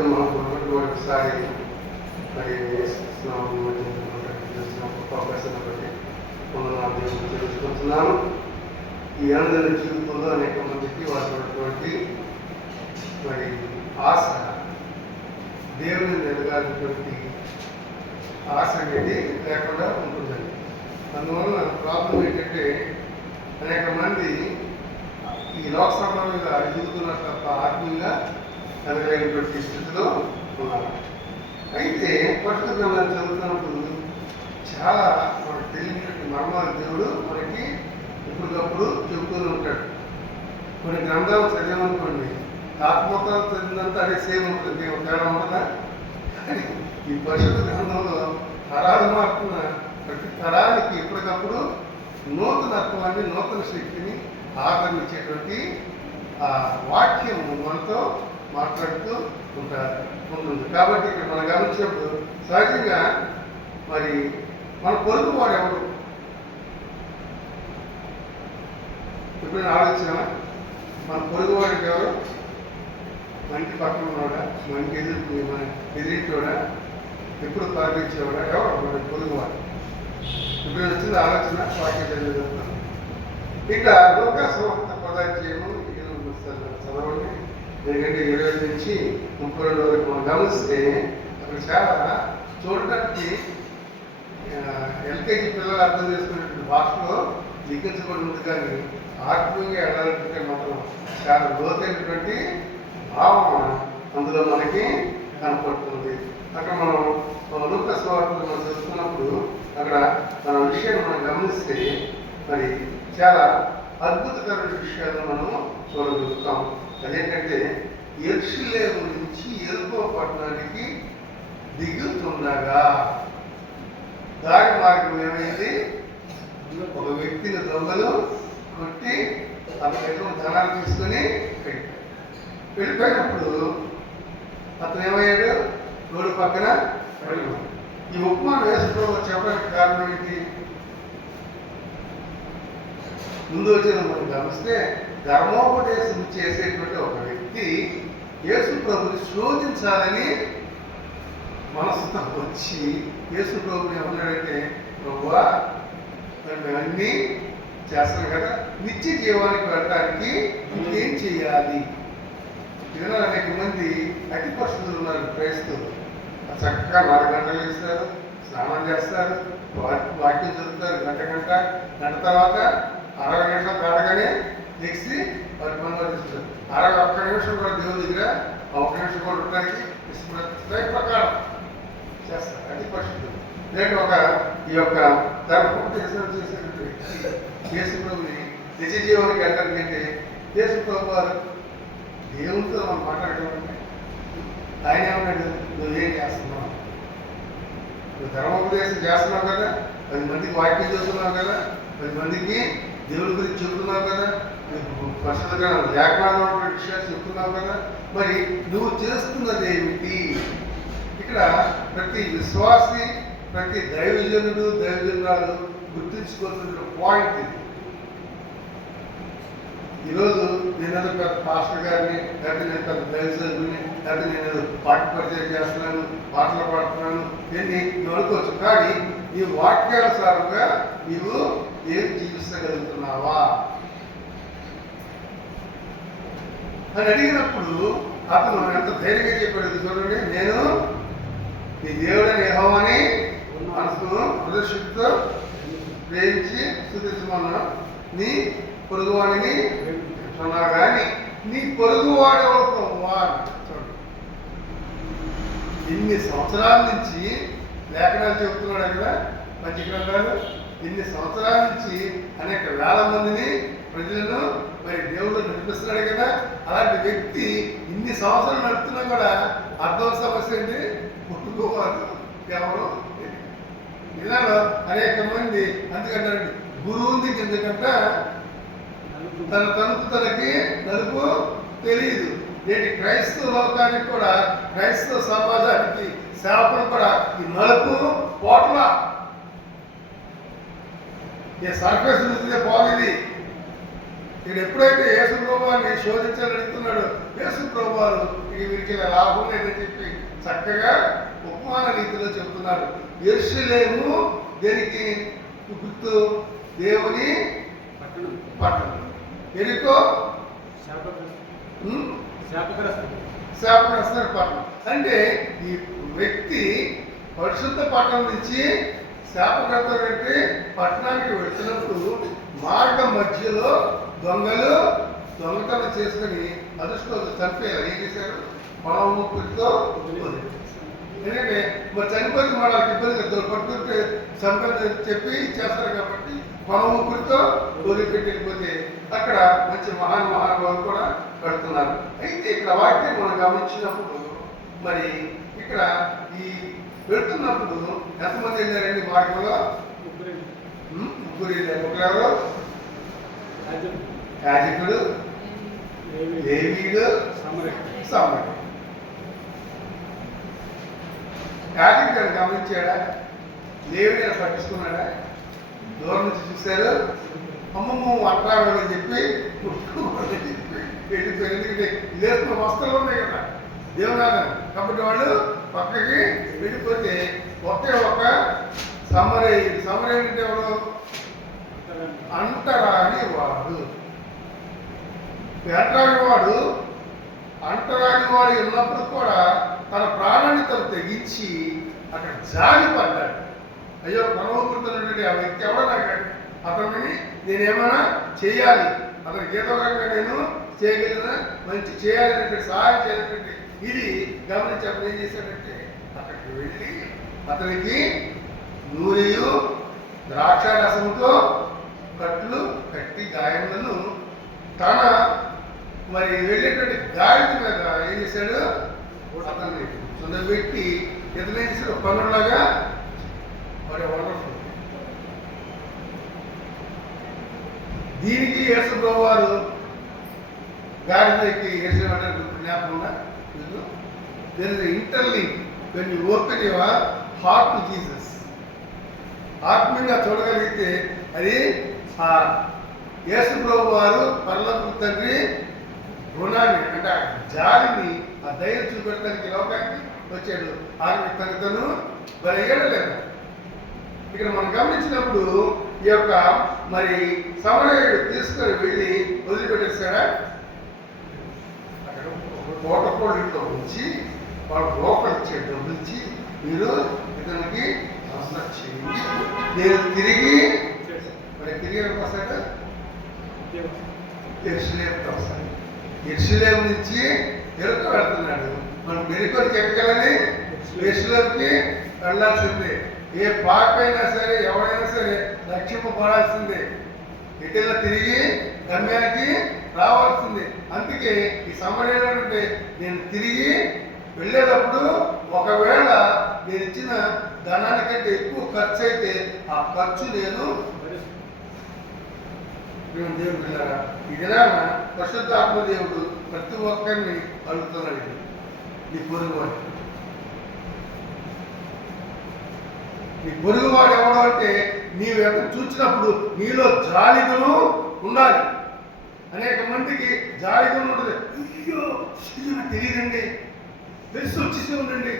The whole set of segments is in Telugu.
ఒకసారి మరి అవకాశం బట్టి తెలుసుకుంటున్నాను. ఈ ఆనంద జీవితంలో అనేక మందికి వారు ఉన్నటువంటి మరి ఆశ, దేవుని ఎదగాల్సినటువంటి ఆశ అనేది లేకుండా ఉంటుందండి. అందువలన ప్రాబ్లం ఏంటంటే అనేక మంది ఈ లోక సంబంధంగా ఎదుగుతున్నారు తప్ప ఆత్మీయంగా ఎదగలేనటువంటి స్థితిలో ఉన్నారు. అయితే పరిశుద్ధ గ్రంథాన్ని చదువుతున్నప్పుడు చాలా మనకు తెలియనటువంటి మర్మాలు దేవుడు మనకి ఎప్పటికప్పుడు చెబుతూనే ఉంటాడు. కొన్ని గ్రంథాలు చదివామనుకోండి, ఆత్మోత్తాలు చదివినంత అదే సేమ్ ఉంటుంది, తేడా ఉండదా? కానీ ఈ పరిశుద్ధ గ్రంథంలో తరాలు మారుతున్న ప్రతి తరానికి ఎప్పటికప్పుడు నూతనత్వాన్ని, నూతన శక్తిని ఆదరించేటువంటి ఆ వాక్యం మనతో మాట్లాడుతూ ఉంటుంది. కాబట్టి ఇక్కడ మనం గమనించినప్పుడు సహజంగా మరి మన పొరుగు వాడు ఎవరు? ఎప్పుడైనా ఆలోచన మన పొరుగు వాడికి ఎవరు? మన ఇంటి పక్కన ఉన్నవాడా, మన ఇంటి మన ఎదిరింటోడా, ఎప్పుడు ప్రారంభించేవాడా? ఎవరు మన పొరుగువాడు? ఇప్పుడు వచ్చింది ఆలోచన వాక్య చదువుతాను. ఇక లోకస్వార్థ పదార్థము చదవండి, ఎందుకంటే 20 నుంచి 32 వరకు మనం గమనిస్తే అక్కడ చాలా చూడటానికి ఎల్కేజీ పిల్లలు అర్థం చేసుకునేటువంటి భాషలో లిఖించబడి ఉంది. కానీ ఆత్మీయంగా వెళ్ళాలంటే మాత్రం చాలా లోతైనటువంటి భావన అందులో మనకి కనపడుతుంది. అక్కడ మనం లోకస్వార్థను మనం చదువుతున్నప్పుడు అక్కడ మన విషయాన్ని మనం గమనిస్తే మరి చాలా అద్భుతకరమైన విషయాలను మనం చూడగలుగుతాం. అదేంటంటే యెరూషలేము నుంచి యెరికో పట్టణానికి దిగుతుండగా దారి మార్గం ఏమైంది? ఒక వ్యక్తిని దొంగలు కొట్టి అతని దగ్గర ధనాలు తీసుకొని వెళ్ళిపోయినప్పుడు అతను ఏమయ్యాడు? రోడ్డు పక్కన పడిపోయాడు. ఈ ఉపమానం వేసుకోవడం చెప్పడానికి కారణం ఏంటి? ముందు వచ్చిన మనం గమనిస్తే ధర్మోపదేశం చేసేటువంటి ఒక వ్యక్తి యేసు ప్రభుని శోధించాలని మనసుతో వచ్చి యేసు ప్రభుని ఏమన్నాడంటే, ప్రభువా మేము అన్నీ చేస్తాం కదా, నిత్య జీవానికి వెళ్ళడానికి ఇంకేం చేయాలి? ఇలా అనేక మంది అతి పరిస్థితులు ఉన్నారు క్రైస్తవులు. చక్కగా 4 గంటలు వేస్తారు, స్నానం చేస్తారు, వాక్యం చదువుతారు, గంట తర్వాత 60 నిమిషాలు దాటగానే నెక్స్ట్ 10 మంది ఇస్తారు. 61 నిమిషం కూడా దేవుని దగ్గర 1 నిమిషం కూడా ఉండడానికి ప్రకారం చేస్తారు. అతి పరిస్థితులు లేక ఈ యొక్క ధర్మోపదేశం చేసినటువంటి వ్యక్తి యేసు ప్రభుని నిజ జీవానికి వెళ్ళడానికంటే యేసు ప్రభు వారు దేవునితో మనం మాట్లాడటం ఆయన ఏమన్నాడు? నువ్వేం చేస్తున్నావు? నువ్వు ధర్మోపదేశం చేస్తున్నావు కదా, 10 మందికి వాక్యం చేస్తున్నావు కదా, 10 మందికి దేవుడి గురించి చెబుతున్నావు కదా, పరిశుద్ధంగా లేఖనాలు విషయాలు చెప్తున్నావు కదా, మరి నువ్వు చేస్తున్నది ఏమిటి? ఇక్కడ ప్రతి విశ్వాసి, ప్రతి దైవజనుడు, దైవజనురాలు గుర్తించుకోవాల్సిన పాయింట్ ఇది. ఈరోజు నేను పెద్ద పాస్టర్ గారిని, లేకపోతే నేను పెద్ద దైవజనుడిని, లేకపోతే నేను పాట పరిచయం చేస్తున్నాను, పాటలు పాడుతున్నాను, ఇవన్నీ నువ్వు అనుకోవచ్చు. కానీ నీ వాక్యానుసారంగా నీవు ఏం జీవించగలుగుతున్నావా అని అడిగినప్పుడు అతను ఎంత ధైర్యంగా చెప్పాడు చూడండి. నేను నీ దేవుడని యెహోవాని మనసును ప్రదర్శితో ప్రేమించి స్తుతించమన్నా, నీ పొరుగువాడిని అన్నారు. కానీ నీ పొరుగువాడు వాడు చూడండి, ఇన్ని సంవత్సరాల నుంచి లేఖనాలు చెబుతున్నాడు కదా, మంచి గ్రంథాలు, ఇన్ని సంవత్సరాల నుంచి అనేక వేల మందిని ప్రజలను మరి దేవుడు నడిపిస్తున్నాడు కదా. అలాంటి వ్యక్తి ఇన్ని సంవత్సరాలు నడుపుతున్నా కూడా అర్థం సమస్య ఏంటి? పుట్టుకోవాలి కేవలం. ఇలాలో అనేక మంది అందుకంటారండి, గురువుంది ఎందుకంట తన తనుకు తనకి నలుపు తెలియదు. నేటి క్రైస్తవ లోకానికి కూడా, క్రైస్తవ సమాజానికి, సేవకులు కూడా ఈ నలుపు పోట్ల ఏ సర్ఫేస్ చూస్తే పోలేదు. నేను ఎప్పుడైతే యేసు ప్రభువాన్ని శోధించాలనుకున్నాడో యేసు ప్రభువారు వీరికి లాభం లేదని చెప్పి చక్కగా ఉపమాన రీతిలో చెబుతున్నారు. యెరూషలేము దేనికి గుర్తు? దేవుని పట్టణం. ఎరికో శాపగ్రస్త పట్టణం. అంటే ఈ వ్యక్తి పరిశుద్ధ పట్టణం నుంచి శాపగ్రస్త పట్టణానికి వెళ్తున్నప్పుడు మార్గం మధ్యలో దొంగలు దొంగతనం చేసుకుని అదృష్టం చంపేయాలి. ఏం చేశారు? పొలం ఊపిరితో ఎందుకంటే మరి చనిపోతే వాళ్ళకి ఇబ్బంది పట్టుకుంటే సంపద చెప్పి చేస్తారు కాబట్టి పొలం ఊపిరితో వదిలిపెట్టి వెళ్ళిపోతే అక్కడ మంచి మహానుభావులు కూడా కడుతున్నారు. అయితే ఇక్కడ వాక్యం మనం గమనించినప్పుడు మరి ఇక్కడ ఈ పెడుతున్నప్పుడు ఎంతమంది వెళ్ళారండి మార్గంలో? ముగ్గురు వెళ్ళారు. ఒకరెవరు? యాజకుడు, లేవీయుడు, సామ్రాజ్యం. యాజకుడు గమనించాడా? లేవీయుడు పట్టించుకున్నాడా? దూరం నుంచి చూశారు, అమ్మమ్మ అంటారు అని చెప్పి వెళ్ళిపోయారు. ఎందుకంటే లేస్తున్న వస్త్రాలు ఉన్నాయి కదా దేవునాథం, కాబట్టి వాళ్ళు పక్కకి వెళ్ళిపోతే ఒకే ఒక సమరయ్య అంటే ఎవరు? అంటరాని వాడు. అంటరాని వాడు ఉన్నప్పుడు కూడా తన ప్రాణాన్ని తను తెగించి అక్కడ జాలి పడ్డాడు. అయ్యో మనోకృతున్నటువంటి ఆ వ్యక్తి ఎవడో నాకు అతన్ని నేనేమైనా చేయాలి, అతనికి ఏదో రకంగా నేను చేయగలిగిన మంచి చేయాలనేటువంటి సహాయం చేయాలనేటువంటి ఇది గమనించి అప్పుడు ఏం చేశాడంటే అక్కడికి వెళ్ళి అతనికి నూనెయు ద్రాక్షారసంతో కట్లు కట్టి గాయములను తన మరి వెళ్ళేటువంటి గాడి మీద ఏం చేశాడు? అతన్ని చుండబెట్టి ఇతను ఏం చేశాడు? పనులాగా మరి వండర్ఫుల్. దీనికి యేసు ప్రభువారు గాడిదకి వేసేవాడు జ్ఞాపకంగా there is an interlink when you open your heart to Jesus. ఆత్మీయంగా చూడగలిగితే అది యేసు ప్రభువారు పరలోకపు తండ్రి గుణాన్ని అంటే ఆ జాలిని ఆ ధైర్యం చూపెట్టడానికి లోకానికి వచ్చాడు. ఆమె తను బలిగడలేదు. ఇక్కడ మనం గమనించినప్పుడు ఈ యొక్క మరి సమరయుడు తీసుకొని వెళ్ళి వదిలిపెట్టేశాడా? అక్కడ కోటకోళ్ళలో ఉంచి వాడు లోపల ఇచ్చే డబ్బులు ఇచ్చి మీరు ఇతనికి అవసరం చేయండి, నేను తిరిగి వస్తాడు యెరూషలేము నుంచి ఎరుక వెళ్తున్నాడు. మనం మెరుకోడికి ఎక్కలని యెరూషలేముకి వెళ్ళాల్సిందే. ఏ పాకైనా సరే ఎవరైనా సరే రక్షింపబడాల్సిందే. ఎటైనా తిరిగి గమ్యానికి రావాల్సిందే. అందుకే ఈ సమయంలో అంటే నేను తిరిగి వెళ్ళేటప్పుడు ఒకవేళ నేను ఇచ్చిన ధనానికంటే ఎక్కువ ఖర్చు అయితే ఆ ఖర్చు నేను దేవుడు వెళ్ళారా? ఇదిలా పరిశుద్ధాత్మ దేవుడు ప్రతి ఒక్కరిని అడుగుతున్నాడు. నీ పొరుగువాడు ఎవడు అంటే నీవు ఎంత చూసినప్పుడు నీలో జాలిగును ఉండాలి. అనేక మందికి జాలిగును ఉంటుంది. అయ్యో ఇది నాకు తెలియదండి, తెలిసి వచ్చేసి ఉండండి,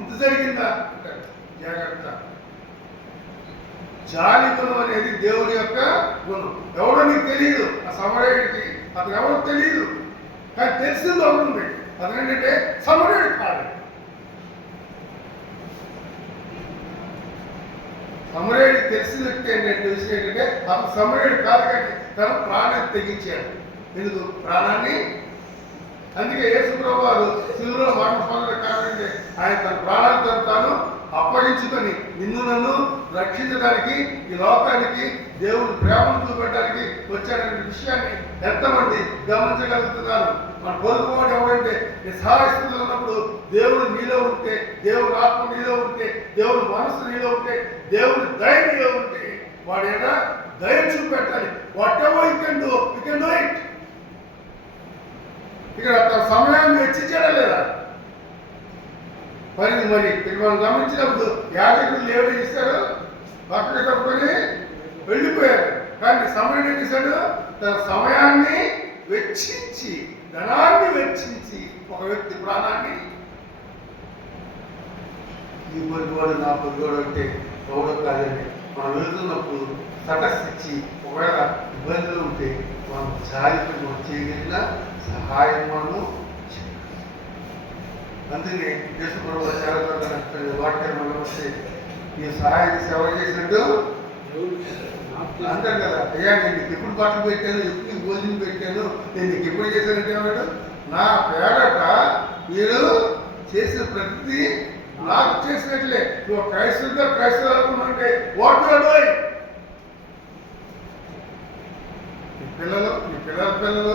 ఇంత జరిగిందా అంటారు. జాగ్రత్త. జాలి గుణం అనేది దేవుడి యొక్క గుణం. ఎవడో నీకు తెలియదు. ఆ సమరయుడికి అతను ఎవరో తెలియదు, కానీ తెలిసింది అవుతుంది. అతను ఏంటంటే సమరయుడు కాదు. సమరయుడికి తెలిసిన వ్యక్తి ఏంటంటే విషయం ఏంటంటే అతను సమరయుడు కాదు, కానీ తన ప్రాణాన్ని తెగించాడు. ఎందుకు ప్రాణాన్ని? అందుకే యేసు ప్రభువారు శిలువలో మరణ పొందడం కారణంటే ఆయన తన ప్రాణాలతో తాను అప్పగించుకొని నిన్ను నన్ను రక్షించడానికి ఈ లోకానికి దేవుడు ప్రేమను చూపెట్టడానికి వచ్చాడనే విషయాన్ని ఎంతమంది గమనించగలుగుతున్నారు? మన పొరుగువాడు ఎవరంటే నిస్సహాయస్థితిలో ఉన్నప్పుడు దేవుడు నీలో ఉంటే, దేవుడు ఆత్మ నీలో ఉంటే, దేవుడు మనసు నీలో ఉంటే, దేవుడు దయ నీలో ఉంటే వాడు ఏదో దయ చూపెట్టాలి. Whatever you can do it. ఇక్కడ తన సమయాన్ని వెచ్చించాడా లేదా? మరి మనం గమనించినప్పుడు యాజకులు లేవడి ఇస్తారు, పక్కన తప్పుకొని వెళ్ళిపోయారు. కానీ సమయం ఏం చేశాడు? తన సమయాన్ని వెచ్చించి, ధనాన్ని వెచ్చించి ఒక వ్యక్తి ప్రాణాన్ని, ఈ పొరుగువాడు నా పొరుగువాడు అంటే ఎవడో కాదండి. మనం వెళ్తున్నప్పుడు తటస్థించి ఒకవేళ ఇబ్బందులు ఉంటే మనం జాలిపడి మనం చేయగలిగిన సహాయం మనము అందుకే యేసుప్రభువు చాలా వాక్యాలు మనం వస్తే ఈ సహాయం సేవ చేసినట్టు అంటారు కదా. అయ్యా నేను నీకు ఎప్పుడు బట్టలు పెట్టాను, ఎప్పుడు భోజనం పెట్టాను, నేను నీకు ఎప్పుడు చేశానంటే ఏమన్నాడు? నా పేరట మీరు చేసిన ప్రతిదీ నాకు చేసినట్లే. నువ్వు క్రైస్తవులు అంటే వాట్ యు ఆర్ డూయింగ్? ఈ పిల్లల పిల్లలు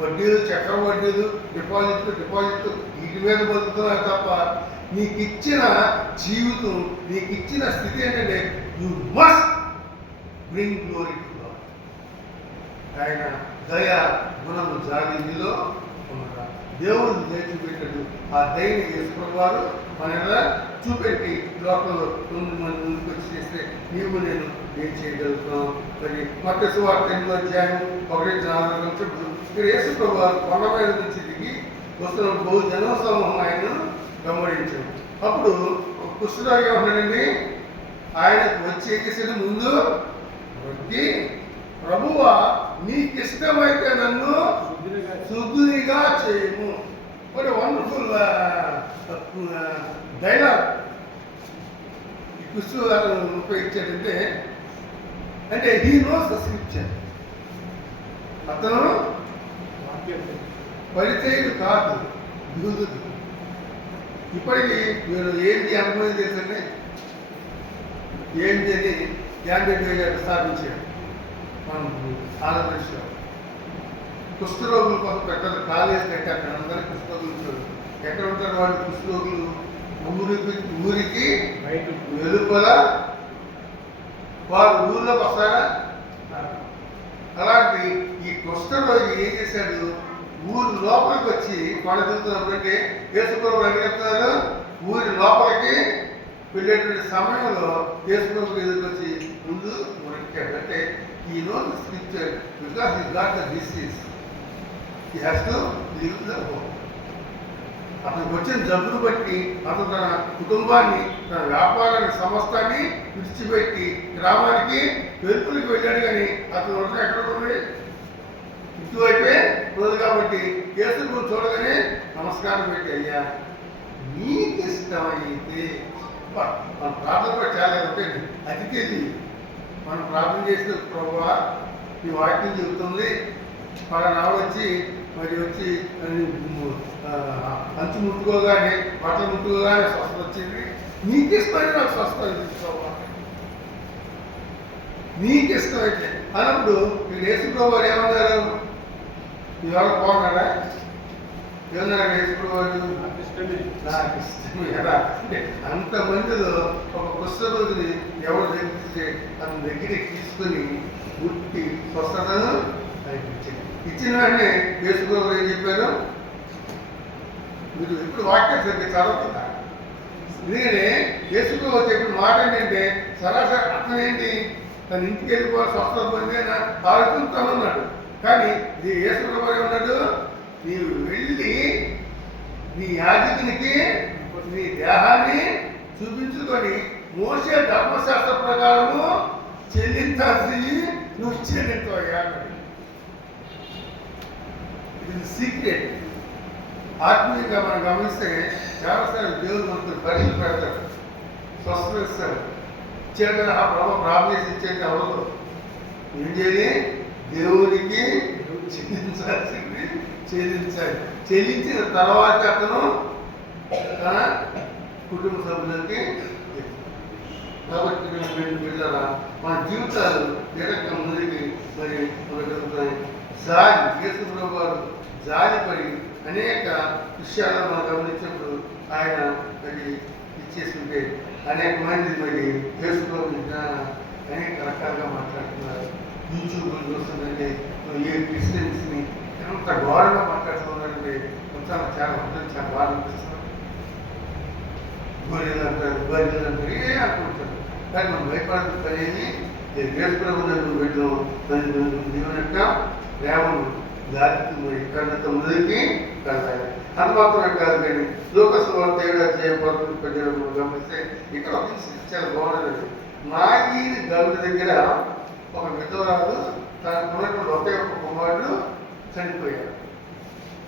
వడ్డీలు, చక్ర వడ్డీలు, డిపాజిట్లు వీటి మీద బతుకుతున్నారు తప్ప నీకు ఇచ్చిన జీవితం, నీకు ఇచ్చిన స్థితి ఏంటంటే you must bring glory to God. ఆయన దయ గుణము జాగ్రత్తలో ఉన్నారు. దేవుడు దయ చూపెట్టాడు. ఆ దయని యేసుప్రభువు వారు మన ఎలా చూపెట్టి లోకంలో 9 మంది ముందుకు వచ్చి చేస్తే నీవు నేను ఏం చేయగలుగుతున్నాం? మరి మత్తయి సువార్త 8వ అధ్యాయం 1-4 ఇక్కడ యేసుప్రభువు వారు కొండ మీద నుంచి దిగి వస్తున్న బహు జన సమూహం ఆయనను గమనించాడు. అప్పుడు కుష్ఠరోగి ఏమన్నాడండి? ఆయనకు వచ్చి ఏం చేసేది? ముందు వచ్చి ప్రభువా నీకు ఇష్టమైతే నన్ను శుద్ధునిగా చేయము. ఒక వండర్ఫుల్ డైలాగ్ ఈ కుష్ఠరోగి గారు ఉపయోగించాడంటే, అంటే హీ నోస్ ద స్క్రిప్చర్. అతను పరిచయుడు కాదు, యూదుడు. ఇప్పటికీ మీరు ఏంటి అనుభవం చేసండి, ఏంటి అని క్యాండిడేట్ గారు స్థాపించాడు మన ఆంధ్రప్రదేశ్లో. కుష్ఠరోగుల కోసం పెట్టారు, కాలేజీ పెట్టి అక్కడ అందరికీ కుష్ఠరోగులు ఎక్కడ ఉంటారు వాళ్ళు? కుష్ఠరోగులు ఊరికి వెలుపల, వారు ఊళ్ళోకి వస్తారా? అలాంటి ఈ కుష్ఠరోగి ఏం చేశాడు? ఊరి లోపలికి వచ్చి కొండ దిగుతున్నప్పుడంటే యేసుప్రభువు ఎక్కడున్నారు? ఊరి లోపలికి వెళ్ళేటువంటి సమయంలో యేసుప్రభువు ఎదురుకొచ్చి ముందు మురికాడు. అంటే ఈ know the scripture because he got the disease, he has to live the home. అతనికి వచ్చిన జబ్బును బట్టి అతను తన కుటుంబాన్ని, తన వ్యాపారాన్ని, సమస్తాన్ని విడిచిపెట్టి గ్రామానికి వెలుపులకు వెళ్ళాడు. కానీ అతను వరకు ఎక్కడ ఉంది? ఇటువైపే రోజు. కాబట్టి యేసును చూడగానే నమస్కారం పెట్టి, అయ్యా నీకు ఇష్టమైతే. మన ప్రార్థన కూడా చాలా ఉంటుంది. అతిథి మనం ప్రార్థన చేసిన ప్రభువా ఈ వాక్యం చెబుతుంది, పలానాడు వచ్చి వచ్చి అంచు ముట్టుకోగానే, బట్టలు ముట్టుకోగానే స్వస్థత వచ్చింది. నీకు ఇష్టమైతే నాకు స్వస్థత తీసుకోవా, నీకు ఇష్టమైతే అన్నప్పుడు మీరు యేసుప్రభువు వారు ఏమన్నారు? ఇవాళ పోన్నాడా? ఏమన్నాడు యేసుప్రభువు వారు? నాకు ఇష్టమే కదా. అంటే అంతమందిలో ఒక కుష్ఠరోగిని ఎవరు దగ్గరిస్తే అతని దగ్గరికి తీసుకొని ముట్టి స్వస్థతను ఇచ్చింది. ఇచ్చిన వెంటనే యేసుప్రభువు ఏం చెప్పారు? మీరు ఇప్పుడు వాక్యం సరిగ్గా చదవకుండా, ఎందుకంటే యేసుప్రభువు చెప్పిన మాట ఏంటంటే సరాసరి అతను ఏంటి? తన ఇంటికి వెళ్ళిపోవాలి, స్వస్థత పొంది ఆలోచిస్తానన్నాడు. కానీ ఇది యేసుప్రభువు ఏమన్నాడు? నీవు వెళ్ళి నీ యాజకునికి నీ దేహాన్ని చూపించుకొని మోసే ధర్మశాస్త్ర ప్రకారము చెల్లించాల్సి నువ్వు చెల్లించవయ్యా అన్నాడు. ఇది సీక్రెట్. ఆత్మీయంగా మనం గమనిస్తే చాలాసార్లు దేవుడు మనకు పరీక్షలు పెడతాడు, స్వస్థత ఇస్తాడు. ఇచ్చాడు కదా, ఆ ప్రభావ ప్రార్థన చేసి ఇచ్చేది ఎవరు? ఏం చేయాలి? దేవునికి చెల్లించాల్సింది చెల్లించాలి. చెల్లించిన తర్వాత అతను తన కుటుంబ సభ్యులకి. కాబట్టి పిల్లల మన జీవితాలు ఎడక ముందుకి మరి జరుగుతాయి. యేసుప్రభువు వారు జాలిపడి అనేక విషయాలను మనం గమనించినప్పుడు ఆయన మరి ఇచ్చేస్తుంటే అనేక మంది మరి యేసుప్రభువు అనేక రకాలుగా మాట్లాడుతున్నారు. యూట్యూబ్లో చూస్తుందంటే ఏ క్రిస్టియన్స్ని ఎంత ఘోరంగా మాట్లాడుతున్నారంటే కొంచెం చాలా బాగా అనిపిస్తుంది. గొర్రెలు అంటారు, బర్రెలు అంటారు, ఏ అనుకుంటారు. కానీ మనం భయపడాల్సిన పని ఏమి దేశప్రభు నన్ను పెట్టడం దేవుని యొక్క ప్రేమను జాగ్రత్త కన్నత ముందుకి కలగాలి. అది మాత్రమే కాదు కానీ లోకస్ 7:14 గమనిస్తే ఇక్కడ ఒక చాలా బాగుంటుంది. నాయని గరుడు దగ్గర ఒక విధవరాలు తనకున్నటువంటి ఒకే ఒక కుమారుడు చనిపోయాడు.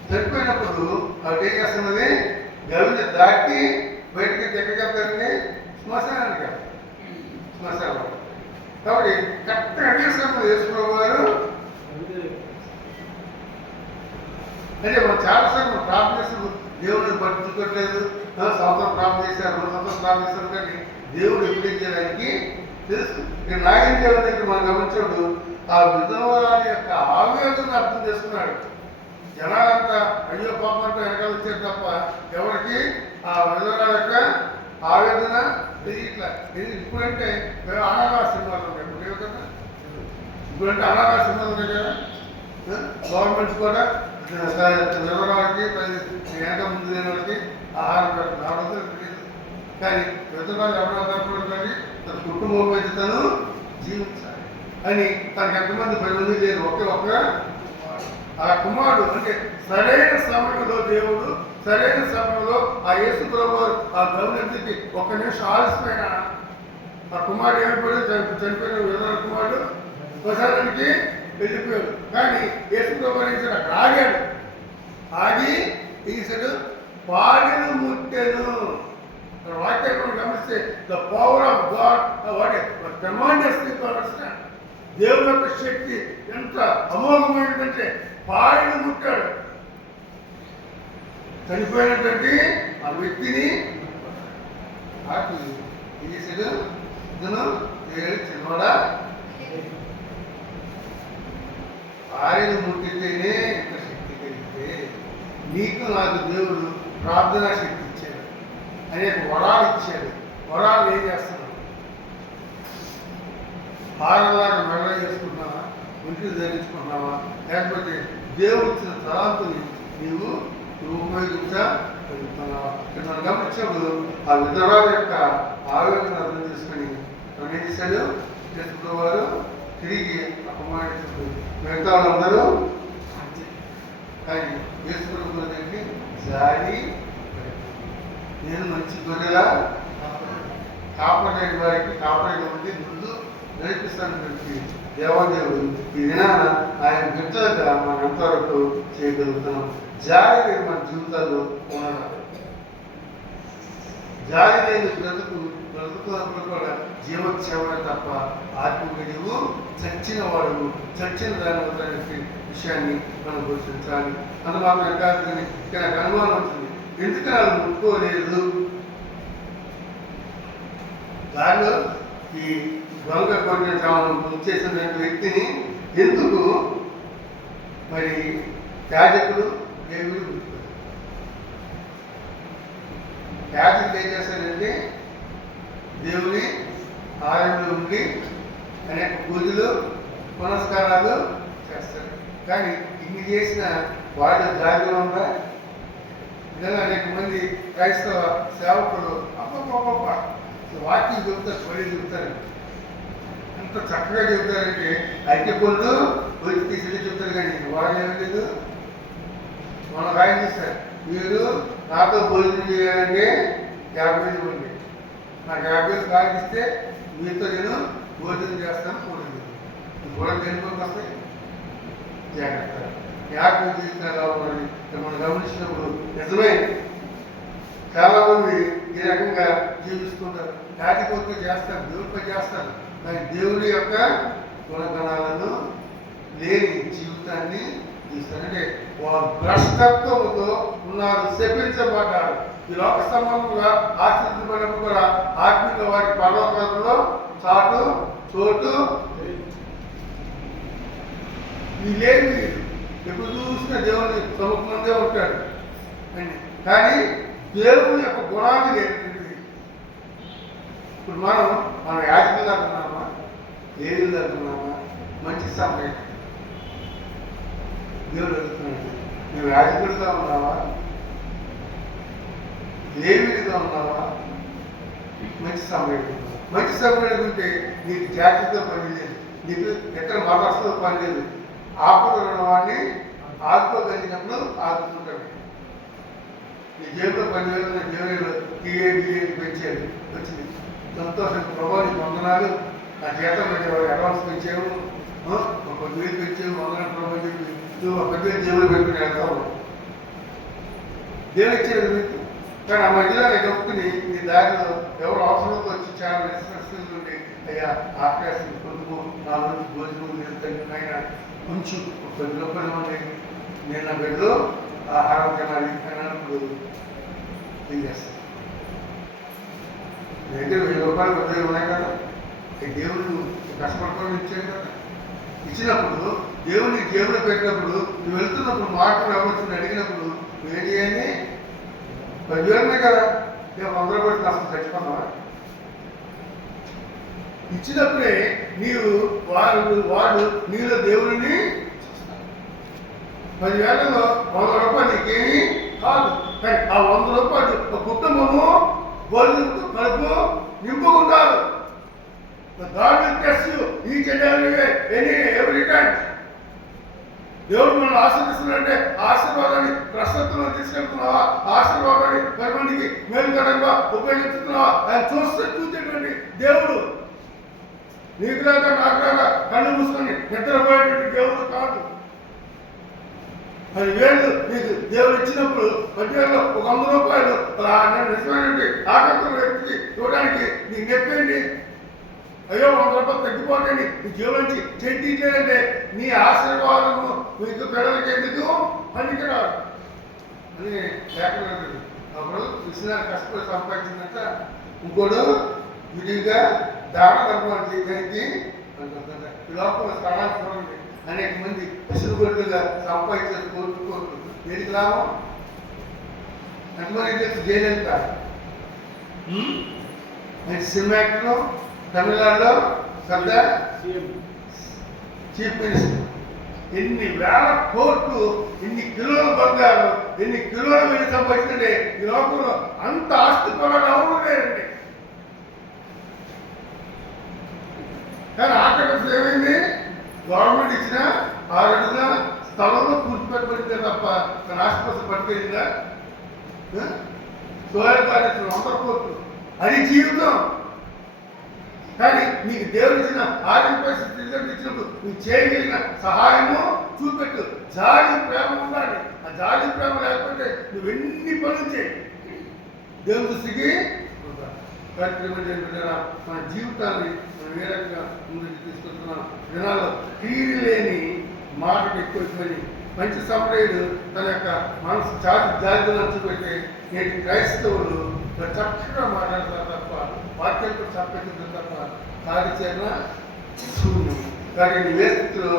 చనిపోయినప్పుడు ఆవిడ ఏం చేస్తున్నది, గరుడిని దాటి బయటకి ఎక్కడికెళ్తారండి, శ్మశానానికి వెళ్తారు. శ్మశానం కాబట్టి కరెక్ట్గా అడిగేసాము యేసుప్రభు గారు. అంటే మనం చాలాసార్లు మనం ప్రార్థన చేస్తాము, దేవుడిని పట్టించుకోవట్లేదు, సంవత్సరం ప్రార్థన చేశారు, 2 సంవత్సరం ప్రార్థన చేస్తారు, కానీ దేవుడు ఎప్పుడు చేయడానికి తెలుసు. ఇక్కడ నాయన దేవుడి దగ్గర మనం గమనించాడు, ఆ విధవరాలి యొక్క ఆవేదన అర్థం చేసుకున్నాడు. జనాలంతా అయ్యో పాపం అంతా వెనకాల వచ్చారు తప్ప ఎవరికి ఆ విధవరాలి యొక్క ఆవేదన తెలియట్లా. ఇప్పుడంటే అనాథ సినిమాలు ఉన్నాయి, ఇప్పుడు లేవు కదా. ఇప్పుడంటే అనాథ సినిమాలు ఉన్నాయి కదా. గవర్నమెంట్ కూడా విధవరాలకి వెనక ముందు లేని వాళ్ళకి ఆహారం పెడుతుంది. ఆ రోజు తెలియదు, కానీ విధవరాలు ఎవరు ఆధారపడుతుంది, తన కుటుంబం మీద తను జీవించాలి అని. తనకు ఎంతమంది 10 మంది లేరు, ఒక్క ఆ కుమారుడు. అంటే సరైన సమయంలో దేవుడు సరైన సమయంలో ఆ యేసు ప్రభు ఆ గవర్నమెంట్కి 1 నిమిషం ఆలస్యమైన ఆ కుమారుడు ఏమైపోయాడు, చనిపోయిన విధవరాల కుమారుడు శ్మశానానికి వెళ్ళిపోయాడు. కానీ యేసు ప్రభు నుంచి అక్కడ ఆగాడు. ఆగి తీసాడు, పాడెను ముట్టెను. వాక్యం గమనిస్తే the power of God tremendous thing to understand. దేవుని యొక్క శక్తి ఎంత అమోఘమైనదంటే పాడెను ముట్టాడు. చనిపోయినటువంటి ఆ వ్యక్తిని తీసాడు. ఇతను చిన్నవాడా, ఆయను ముట్టితేనే ఇంత శక్తి కలిగితే నీకు నాకు దేవుడు ప్రార్థనా శక్తి ఇచ్చాడు, అనేక వరాలు ఇచ్చాడు. వరాలు ఏం చేస్తున్నావు? హారలాగా మెడ చేసుకుంటున్నావా, ఒంటిని ధరించుకుంటున్నావా, లేకపోతే దేవుడు ఇచ్చిన తలాంతుని నీవు ఉపయోగించగలుగుతున్నావా? మనం గమనించినప్పుడు ఆ విధవరాల యొక్క ఆవేదన అర్థం చేసుకుని మనం ఏం చేశాడు, యేసు వారు తిరిగి అపమానించారు. మిగతా వాళ్ళందరూ కానీ యేసు ప్రభు దగ్గరికి జారి, నేను మంచి గొర్రెలా కాపాడే వారికి కాపాడే ఉండి ముందు నడిపిస్తానటువంటి దేవాదేవుడు ఈ దినాన ఆయన బిడ్డలుగా మనం ఎంతవరకు చేయగలుగుతున్నాం. జారి మన జీవితాల్లో ఉన్నారు. జారి లేని బ్రతుకున్నప్పుడు కూడా జీవోత్సవమే తప్ప ఆత్మీయ నీవు చచ్చిన వాడు, చచ్చిన దాని విషయాన్ని మనం గుర్తించాలి. అందువల్ల కాదు ఇక్కడ అనుమానం ఉంటుంది, ఎందుకు వాళ్ళు ముట్టుకోలేదు. దానిలో ఈ దొంగ కొన్ని చేసిన వ్యక్తిని ఎందుకు మరి యాజకుడు దేవుడు ముట్టుకోలేదు. యాజకుడు ఏం చేస్తాడంటే దేవుని ఆలయంలో ఉండి అనేక పూజలు పునస్కారాలు చేస్తాడు. కానీ ఇన్ని చేసిన వాళ్ళు జాగ్రత్త ఉందా? నిజంగా అనేక మంది క్రైస్తవ సేవకులు అప్ప వాక్యం చెబుతారు, పడి చెబుతారు, ఎంత చక్కగా చెబుతారంటే ఐక్య పనులు వచ్చి తీసుకెళ్ళి చెబుతారు. కానీ వాళ్ళు ఏం లేదు, మన రాయం చేస్తారు, మీరు నాతో భోజనం చేయాలంటే 50 ఇవ్వండి, నాకు 50 కాలు ఇస్తే మీతో నేను భోజనం చేస్తాను. కూడా దేనికోసం వస్తాయి జాగ్రత్త. 50 జీవితాలు అవ్వాలి మనం గమనించినప్పుడు నిజమే చాలా మంది ఈ రకంగా జీవిస్తుంటారు. యాజకుడితో చేస్తారు, దేవుడితో చేస్తారు, కానీ దేవుడి యొక్క గుణగణాలను లేని జీవితాన్ని జీవిస్తారు. అంటే వారు భ్రష్టత్వంతో ఉన్నారు, శపించబడ్డారు. ఈ లోక సంబంధంగా ఆశ్రయించబడినప్పుడు కూడా ఆత్మీయ వారి పర్వతాలలో చోటు ఈ లేని ఎప్పుడు చూసినా దేవుని సముఖంగా ఉంటాడు. కానీ దేవుని యొక్క గుణాలు లేనివి. ఇప్పుడు మనం యాజకులుగా ఉన్నామా, లేవిలుగా ఉన్నామా? మంచి సమయం దేవుడు అడుగుతున్నాడు, నువ్వు యాజకుడిగా ఉన్నావా, లేవిలుగా ఉన్నావా? మంచి సమయం. మంచి సమయం ఉంటే నీకు జాతితో పని లేదు, నీకు ఇతర మతస్థులతో పని లేదు. ఆపదలు వాడిని ఆదుకోగలిగినప్పుడు ఆదుకుంటాడు. నీ జేబులో 10,000 జేబులో టీఏ పెంచాడు, వచ్చింది సంతోషం. ప్రభావ నీకు వందనాలు, నా జీతం పెట్టేవాడు అడ్వాన్స్ పెంచావు, 10,000 పెంచావు, వందనాలు ప్రభావం చెప్పి నువ్వు 10,000 జేబులో పెట్టుకుని వెళ్తావు. దేవుడు ఇచ్చేది మీకు. కానీ ఆ మధ్యలో గొప్పని నీ దారిలో ఎవరు అవసరంతో వచ్చి చాలా రెస్పాన్సిబిలిటీ ఉండి అయ్యా ఆపేసి కొడుకు నా రోజు భోజనం ఆయన కొంచెం 10 రూపాయలు ఉంది, నేను నా బిడ్డలో ఆహారం తినాలి అన్నప్పుడు ఏం చేస్తాను. నీ దగ్గర 1000 రూపాయలు 10,000 ఉన్నాయి కదా, దేవుడు కష్టపడుకొని ఇచ్చాడు కదా. ఇచ్చినప్పుడు దేవుడిని జేబులో పెట్టినప్పుడు నువ్వు వెళ్తున్నప్పుడు మాటలు ఎవరు అడిగినప్పుడు నువ్వేం చేయాలి? 10,000 కదా, నేను 100 రూపాయలు అసలు చచ్చిపోతావా? ఇచ్చినప్పుడే నీవు వాడు నీలో దేవుడిని 10,000లో 100 రూపాయలు నీకేమీ కాదు. కానీ ఆ 100 రూపాయలు ఒక కుటుంబము భోజనంతో కడుపు నింపుకుంటారు. God will bless you each and every time. దేవుడు మనల్ని ఆశీర్వదిస్తున్నాడంటే ఆశీర్వాదాన్ని ప్రస్తుతంలో తీసుకెళ్తున్నావా, ఆశీర్వాదాన్ని 10 మందికి మేలుకరంగా ఉపయోగిస్తున్నావా ఆయన చూసేటువంటి దేవుడు. నీకులాగా నాకులాగా కళ్ళు మూసుకొని నిద్రపోయేటువంటి దేవుడు కాదు. 10,000 నీకు దేవుడు ఇచ్చినప్పుడు 10,000లో ఒక 100 రూపాయలు నిజమైనటువంటి ఆకర్షణ వ్యక్తికి ఇవ్వడానికి నీకు నెప్పేంటి? అయ్యో 100 రూపాయలు తగ్గిపోతే నీ జీవనంచి చెట్టించేదంటే నీ ఆశీర్వాదము మీకు పిల్లలకి ఎందుకు పనికిరాదు అని లేకపోతే అప్పుడు విషయాలు కష్టపడి సంపాదించినంత ఇంకోడు విడిగా దాన ధర్మాలు చేయడానికి లోపల స్థలాలు చూడండి. అనేక మంది విసురుగొడ్డుగా సంపాదించారు కోరుకోరు. దేనికి లాభం? ఎంతమంది తెలుసు జయలలిత సినిమా యాక్టర్లో తమిళనాడులో పెద్ద చీఫ్ మినిస్టర్. ఎన్ని వేల కోట్లు, ఎన్ని కిలోల బంగారం, ఎన్ని కిలోల మీద సంపాదిస్తుంటే ఈ లోకంలో అంత ఆస్తి కూడా ఎవరు లేరండి. కానీ ఆఖరి ఏమైంది? గవర్నమెంట్ ఇచ్చిన 6 అడుగుల స్థలంలో కూర్చిపెట్టబడితే తప్ప తన ఆస్తిపాస్తులు పట్టుకెళ్ళిందా? సోయా కార్యక్రమం 100 కోట్లు, అది జీవితం. కానీ నీకు దేవుడు ఇచ్చిన ఆరోగ్య పరిస్థితి ఇచ్చినప్పుడు నువ్వు చేయగలిగిన సహాయము చూపెట్టు. జాలి ప్రేమ ఉండాలి. ఆ జాలి ప్రేమ లేకపోతే నువ్వు ఎన్ని పనులు చేయి దేవుని దృష్టికి మన జీవితాన్ని మనం ఏ రకంగా ముందుకు తీసుకొస్తున్నాం. జనాల్లో క్రియలు లేని మాటకు ఎక్కువైపోయి మంచి సమరయుడు తన యొక్క మనసు జాగ్రత్తలు చూపెట్టి నేటి క్రైస్తవులు చక్కగా మాట్లాడతారు తప్ప వాక్యాలతో సంపేక్షించారు తప్ప కార్యాచరణ శూన్యం. కానీ ఏ స్థితిలో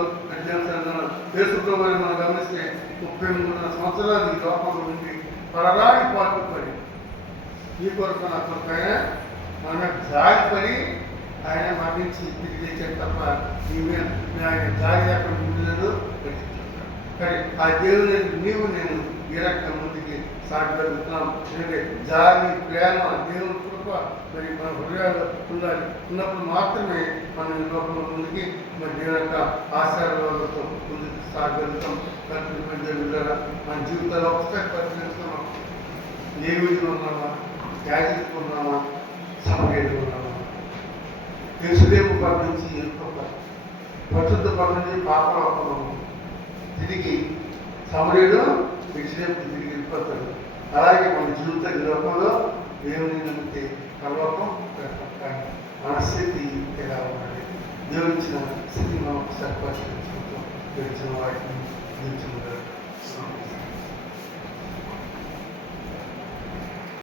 వేసుకుని మనం గమనిస్తే 33 సంవత్సరాలు ఈ లోకంలో ఉండి పరరాని పాల్పడి ఈ కొరకు నా కొరకైనా మన జాలిపడి ఆయన మరణించి తిరిగి చేశాడు తప్ప ఆయన జాలి లేకుండా ముందులను పెట్టించుకుంటాడు. కానీ ఆ దేవుని నీవు నేను ఈ రకంగా ముందుకి సాగలుగుతున్నాం. ఎందుకంటే జాలి ప్రేమ దేవుని కృప మరి మన హృదయాలు ఉండాలి. ఉన్నప్పుడు మాత్రమే మనం ఈ లోకంలో ముందుకి మరి దేవుని యొక్క ఆశీర్వాదాలతో ముందుకు సాగలుగుతాం. మన జీవితాల్లో ఒకసారి పరిశీలిస్తున్నాం. ఏ విధంగా ఉన్నామా, యాజకులు ఉన్నామా, సమర్యులు ఉన్నామా? యేసుదేవు పని నుంచి ఎదుర్కొంటాం, పరిశుద్ధ పని నుంచి పాపం తిరిగి సమర్యుడు యేసుదేవు తిరిగి వెళ్ళిపోతాడు. అలాగే మన జీవిత లోకంలో దేవుని నమ్మితే పరలోకం కానీ మన స్థితి ఎలా ఉండాలి? దేవుడిచ్చిన స్థితి మనం ఒకసారి పరిశీలించుకుంటాం. తెలిసిన వాటిని